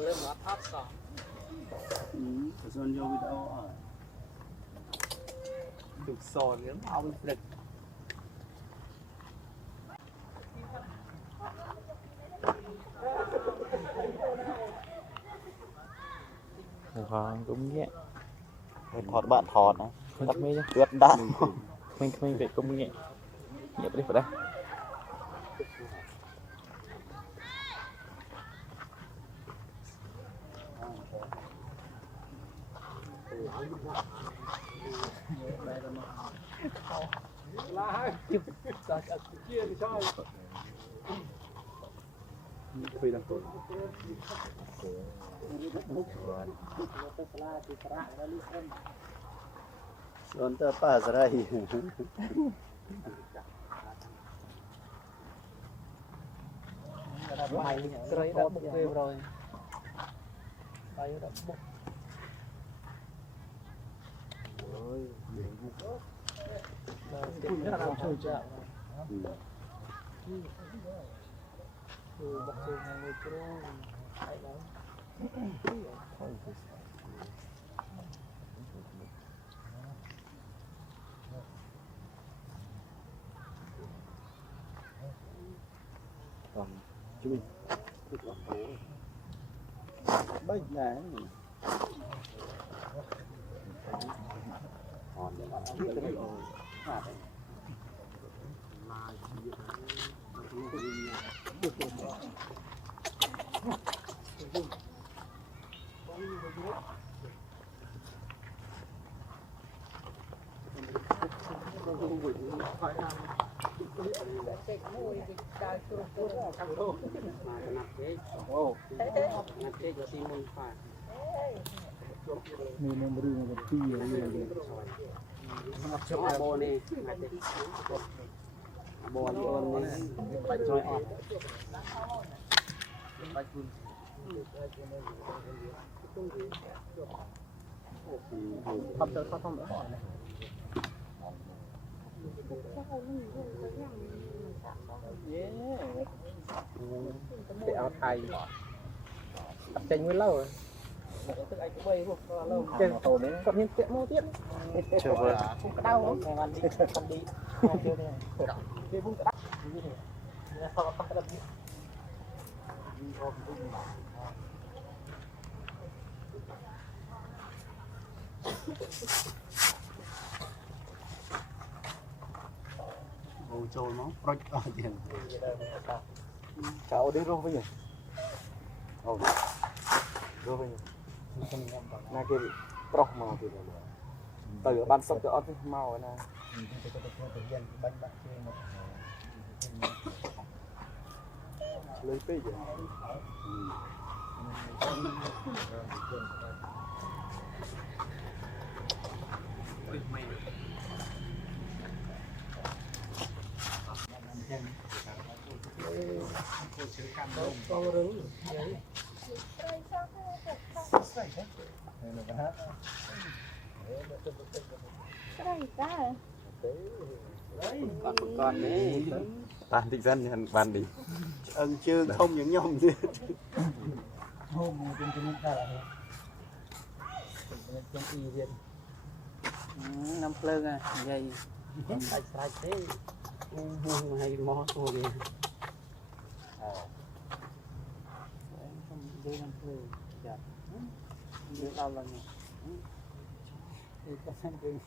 lên nó tháp sọ Sơn vô video được sò nếu ao bên địch cũng nhẹ mình thọt bạn thọt á cắt mấy chứ ướt đạn mình phải công nhẹ nhẹ đi vào đây kia thì cho Phi đang tụi Sơn tơ pa ra đây bài cây đã bục về rồi bài đã bục rất là làm chơi chợ bọc chơi này người pro hay lắm chú mình bánh này mình beri một tí bò này bò luôn này bánh rồi ọt không được không được để áo thầy tranh mới lâu rồi tức anh cũng bay lâu trên còn những tiệm mua tiếp chưa vừa không có đau không ăn đi không đi không chơi này đi không có đau như thế sau không có đau ô trôi nó project ở tiền cháu đi rồi bây giờ rồi bây giờ na kia pro màu thì từ ban sốc cho màu này lấy phê vậy con rừng vậy con đấy ban thị dân ban đi ân chương không những nhom chứ hôm trên cái nước ra là trên y viên năm plơ à vậy sai sai thế hay mò thôi đi đi năm plơ dạ đi đâu là nhỉ đi có xem cái gì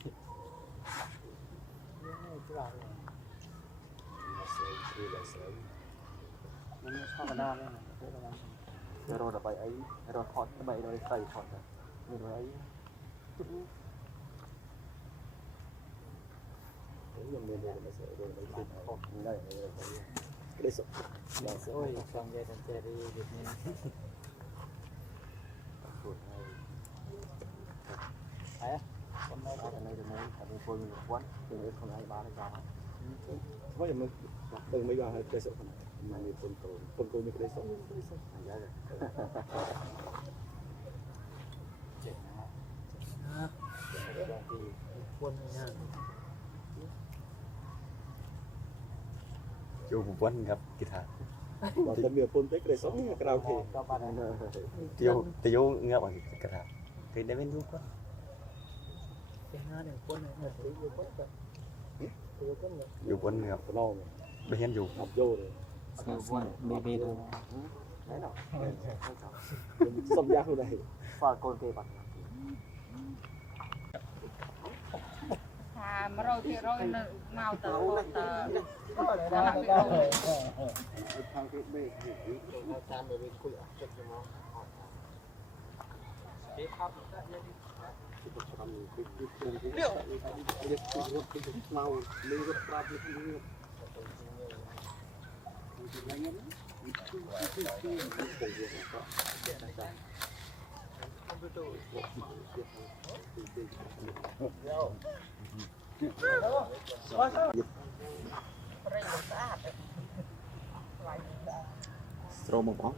cái nào nó sao mà đa lên rồi là bài ấy rồi thọt cái bài rồi cày thọt rồi ấy dùng miền này sẽ rồi thịt hột này cái đấy sụp ôi xong vậy thằng trẻ đi được nha phải á con nói cái này được mấy cái phôi mình quấn từ đấy không ai bán được ra có gì mình từ mấy giờ cái sụp mà nhiều con tôi như cái sụp quân nha chú quấn gặp kỳ thà Bảo tầm miệng phun tích để sống cái nào thì tiêu ngựa bằng cái nào thì để bên giúp quá dù quân ngựa lo bên hen dù học vô rồi bê đâu đấy nào xong ra khu này pha con cây bạc mà rồi thì rồi màu tờ tờ stroke một bóng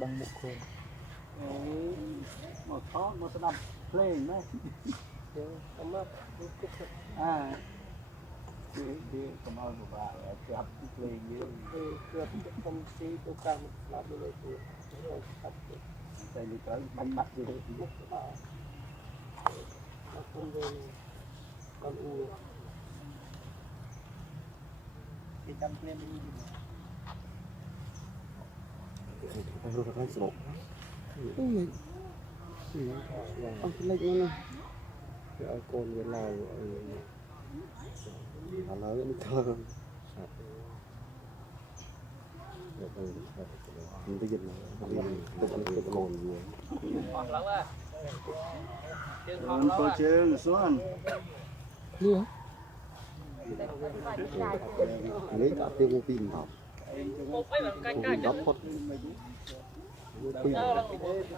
bằng một khối một khó một đập lên đấy đi cầm ao của bà chụp lên như không chỉ tôi cần làm được thì tay đi tới bánh mặt gì đấy không về con u thì trăm lên ông cái lệnh luôn cái con với lào nó lớn nó thơ mình bây giờ nó còn nhiều có chơi xuống lấy cả tiêu công pin vào cùng đắp hot pin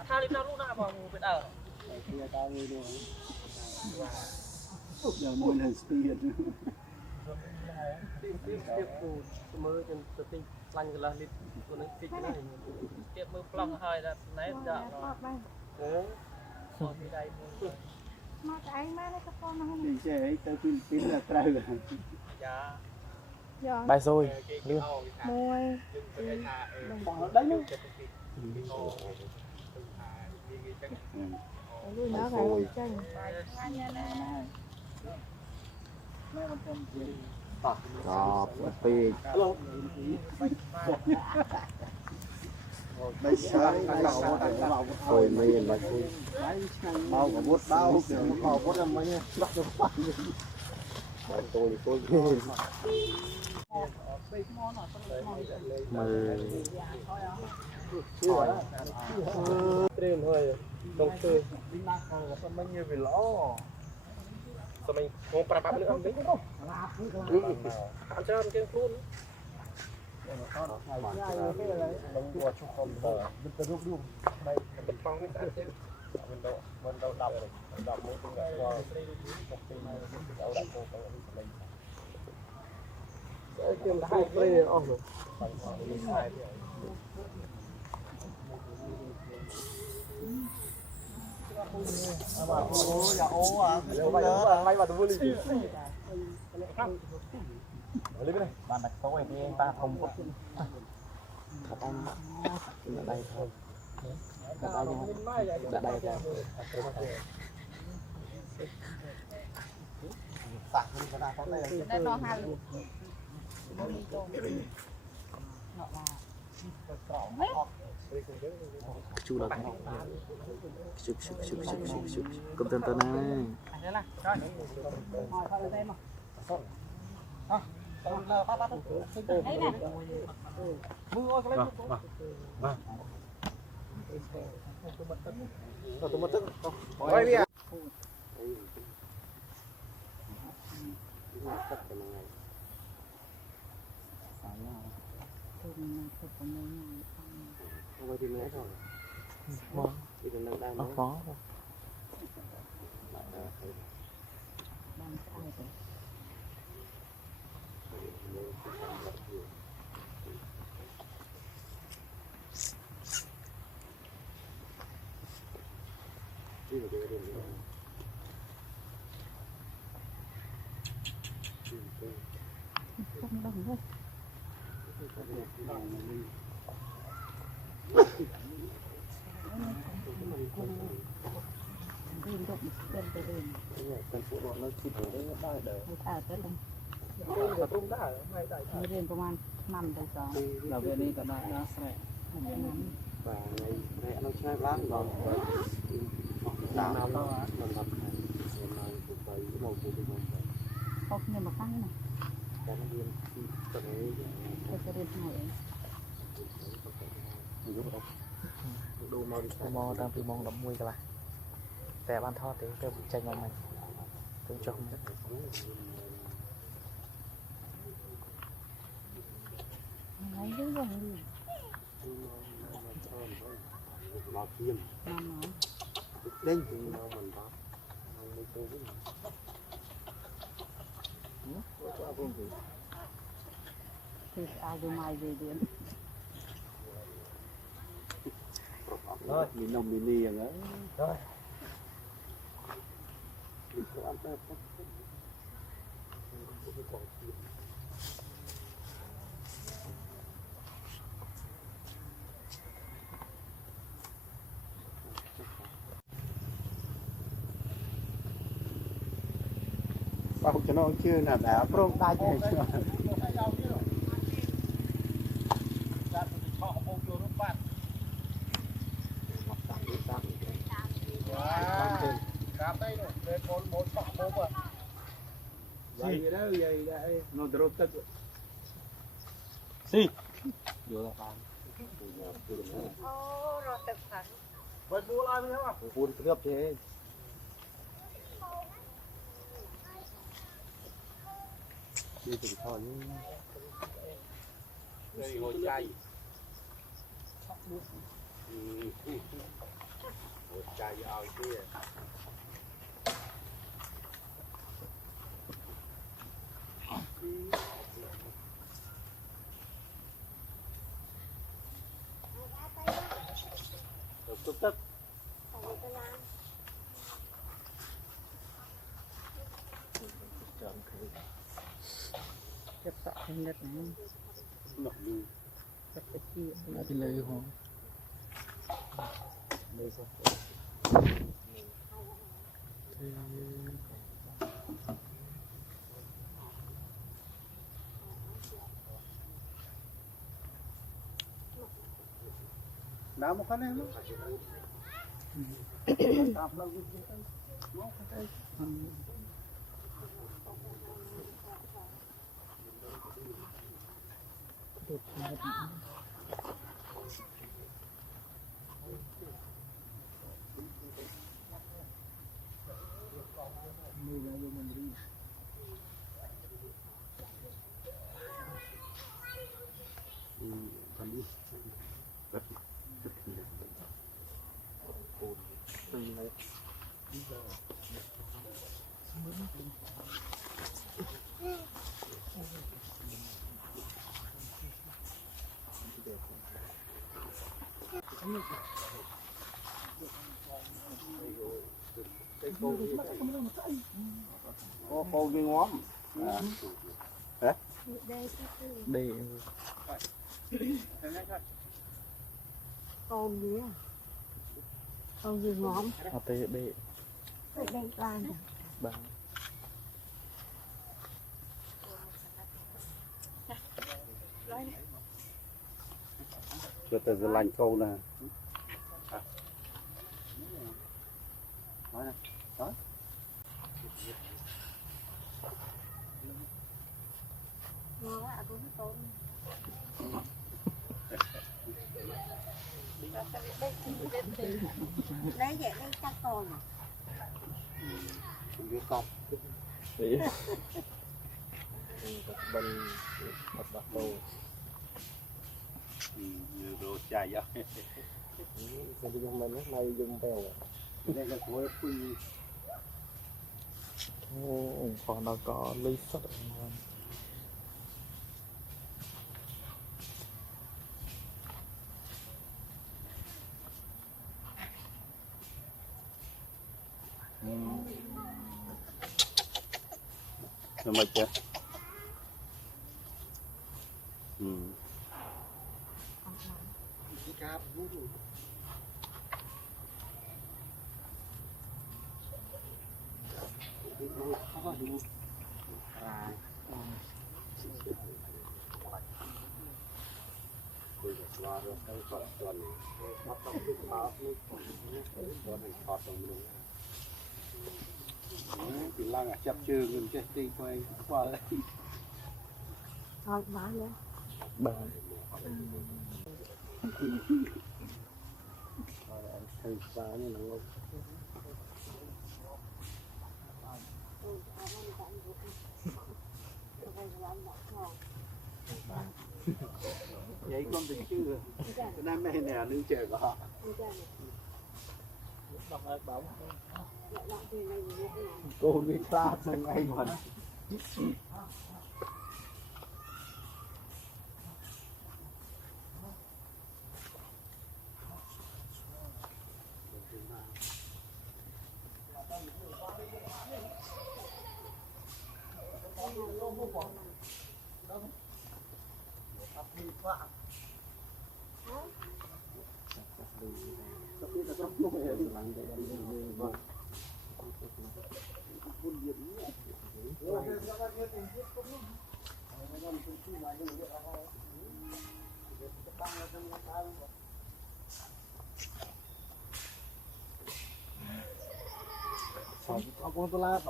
thao đi đâu lúc nào mà biết ở giờ mỗi lần speed tiếp mơ trên tự tin lanh là lịch của nó kịch này tiếp mơ plong hơi là nãy giờ rồi rồi thì đây mà cái má nó có con nó đi chơi tới pin là trời dạ giòn bài rồi luôn môi đấy luôn lui nó phải chân đó pin bây giờ rồi mình là bao có bút bao có bút là mấy nhá tôi trên thôi đồng tư mấy như về lõ sao mình không para bắp nữa không đấy ăn cho ăn cái khuôn đồng bùa chung không bờ bật rút luôn đây bật phong cái cả chứ mình đâu đọc mỗi cái do một tí đâu đặt cô cái mình sẽ kiếm hai cái ổn rồi bay vào tụi đi bạn đặt tối thì ta không có thật anh là đây thôi đã đây ra sạc đi cái nào có đây đây nó hai chú là chụp cầm tên tên này Thôi thì nữa rồi. Thì đừng đang nói. Có. Không đồng thôi. Riêng động bên từ đường. Cần phụ nó chỉ để đó đỡ. Người ta tới đây. Hãy Riêng công an nằm đây rồi. Là về đây cả bạn nó sẽ và ngày nó chơi lắm rồi làm nó mình làm phải một cái Không nhưng mà căng này. cái viên cái Tôi sẽ đến hai ấy. đồ màu đi mò đang bị mong đóng mùi cả bạnแต่บ้านทอดthì tôi chạy nhau mình tôi cho không Lấy cái vòng đi. màu kim Nằm nói. đinh thì màu mình đó mấy cô Thì ai vô mai về điện. Rồi, mình nồng mình đi rồi. Rồi. Bao cho nó chưa là đã prong đai cho chưa. Vậy đó, vậy đây, nó drop tất. si vô là bàn Ô rồi tự phản. Vậy mua lại mới không? phun cái gấp thế đi từ thôi Đây ngồi chay. Ngồi chay ao kia. tức tức Chụp sọ hình đất này. nọc đi Chụp cái kia. là thì lời không đây sao Nào một con em. cô đi ngóm để Con gì à? Con gì ngóm? họ tới để Đây lan rồi. bằng Cho tới giờ lành câu nè. Ngon quá, bún tôm. Đấy vậy đây chắc con à? không biết con để bên bắt bắt đầu Như đồ chai á. không dùng mình lúc này dùng bèo Đây là của quy. còn nó có ly sắt Sao mà chứ? Thì lăng chập chư mình chết đi quay qua đấy. Thôi bỏ luôn. Bà Thầy phá như nó không. Vậy con tình chưa? Cái đám mẹ nè nương trẻ của họ. Cô đi xa sang ngay mình. Aku telat.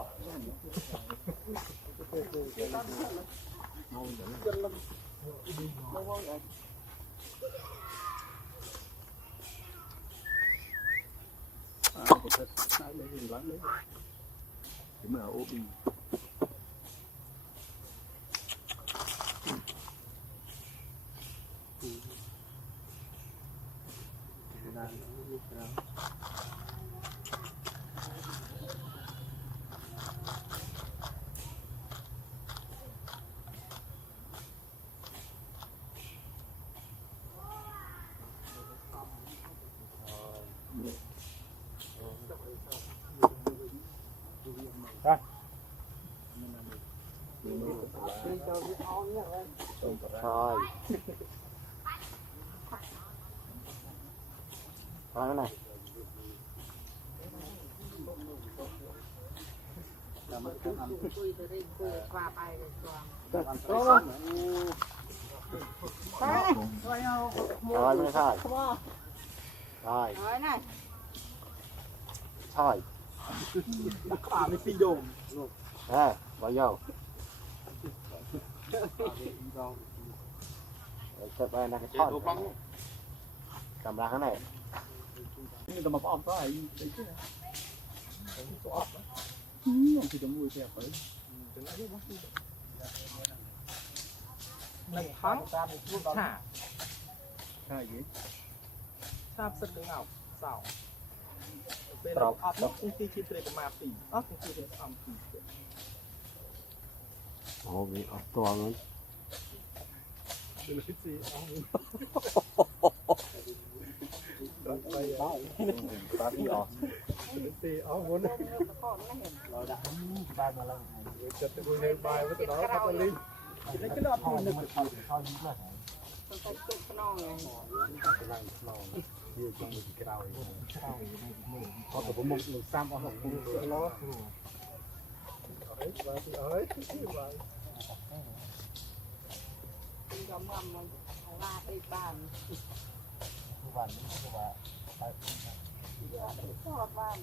thôi cái này rồi mới thôi rồi này. thôi vào vô chụp đây là cái thon cầm ra cái này nhưng mà có có ấy có thì chúng vui xe tới nâng thắng thả cái gì sắp sức đứng nào sao bên đó nó cũng chỉ trên mà tỉ nó cũng chỉ trên xong tỉ Ồ, bị ớt to luôn. ta đi ọt thì áo muốn rồi đã ba mà lần này chợt tôi lên bài với đó các linh cái đó thôi được thôi thôi là Tôi chụp nó này. nhiều trong một cái đào có cả một sam hoặc một nó ấy Giống mầm là đi bàn. và Cho bàn.